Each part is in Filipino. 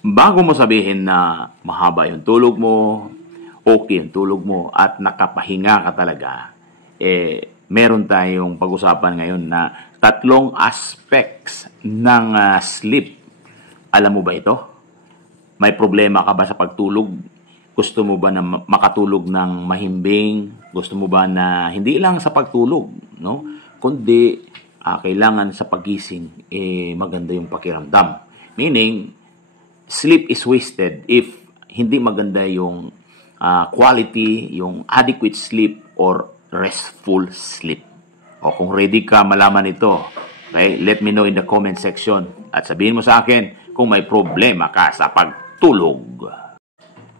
Bago mo sabihin na mahaba yung tulog mo, okay yung tulog mo, at nakapahinga ka talaga, meron tayong pag-usapan ngayon na tatlong aspects ng sleep. Alam mo ba ito? May problema ka ba sa pagtulog? Gusto mo ba na makatulog ng mahimbing? Gusto mo ba na hindi lang sa pagtulog, no? Kundi kailangan sa pagising maganda yung pakiramdam. Meaning, sleep is wasted if hindi maganda yung quality, yung adequate sleep or restful sleep. O kung ready ka malaman ito, okay, let me know in the comment section at sabihin mo sa akin kung may problema ka sa pagtulog.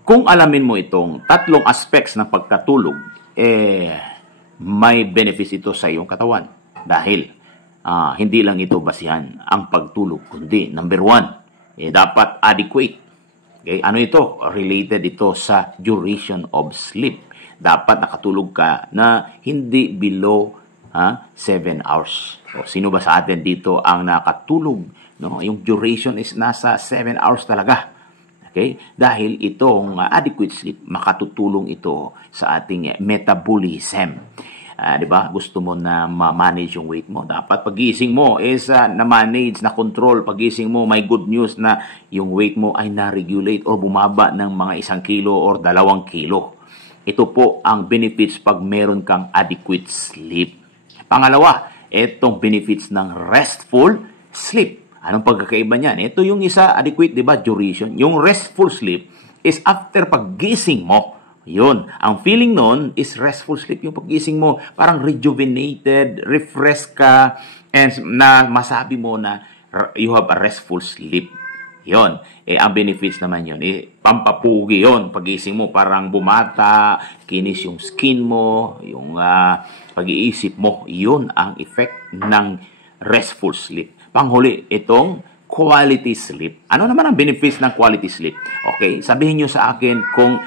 Kung alamin mo itong tatlong aspects ng pagkatulog, may benefits ito sa iyong katawan. Dahil hindi lang ito basihan ang pagtulog, kundi number one, dapat adequate. Okay? Ano ito? Related ito sa duration of sleep. Dapat nakatulog ka na hindi below 7 hours. O, sino ba sa atin dito ang nakatulog? No? Yung duration is nasa 7 hours talaga. Okay? Dahil itong adequate sleep, makatutulong ito sa ating metabolism. Diba? Gusto mo na ma-manage yung weight mo. Dapat pagising mo is na-manage, na-control. Pagising mo, may good news na yung weight mo ay na-regulate or bumaba ng mga 1 kilo or 2 kilo. Ito po ang benefits pag meron kang adequate sleep. Pangalawa, itong benefits ng restful sleep. Anong pagkakaiba niyan? Ito yung isa, adequate, diba? Duration. Yung restful sleep is after paggising mo. Yun. Ang feeling nun is restful sleep. Yung paggising mo, parang rejuvenated, refresh ka, and na masabi mo na you have a restful sleep. Yun. Ang benefits naman yun. Pampapugi yun. Pagising mo, parang bumata, kinis yung skin mo, yung pag-iisip mo. Yun ang effect ng restful sleep. Panghuli, itong quality sleep. Ano naman ang benefits ng quality sleep? Okay, sabihin nyo sa akin kung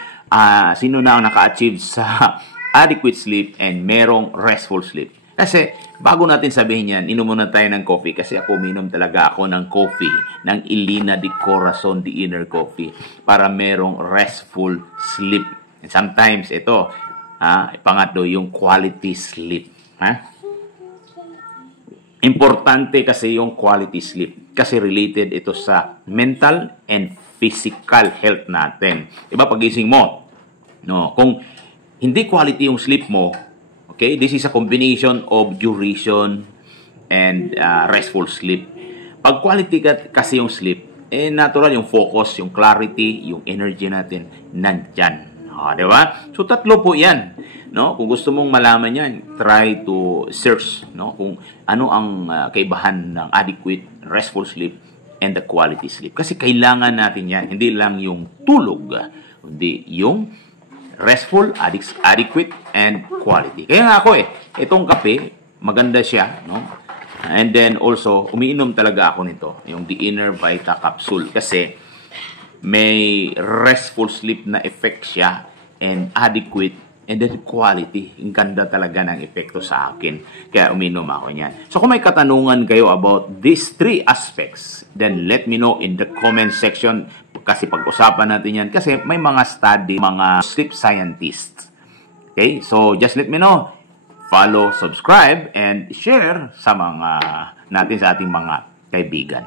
sino na ang naka-achieve sa adequate sleep and merong restful sleep. Kasi, bago natin sabihin yan, inom muna tayo ng coffee. Kasi ako, uminom talaga ako ng coffee, ng Ilina de Corazon de Inner Coffee, para merong restful sleep. And sometimes, ito, pangatlo, yung quality sleep. Importante kasi yung quality sleep. Kasi related ito sa mental and physical health natin. Diba, pagising mo, no, kung hindi quality yung sleep mo, okay, this is a combination of duration and restful sleep. Pag quality kasi yung sleep, natural yung focus, yung clarity, yung energy natin, nandyan. Diba? So, tatlo po yan. No? Kung gusto mong malaman yan, try to search, no? Kung ano ang kaibahan ng adequate, restful sleep, and the quality sleep. Kasi kailangan natin yan. Hindi lang yung tulog, kundi yung restful, adequate, and quality. Kaya nga ako itong kape, maganda siya, no? And then also, umiinom talaga ako nito, yung The Inner Vita Capsule. Kasi may restful sleep na effect siya and adequate and then quality. Ang ganda talaga ng epekto sa akin. Kaya uminom ako niyan. So kung may katanungan kayo about these 3 aspects, then let me know in the comment section. Kasi pag-usapan natin yan. Kasi may mga study, mga sleep scientists. Okay? So just let me know. Follow, subscribe, and share sa mga natin sa ating mga kaibigan.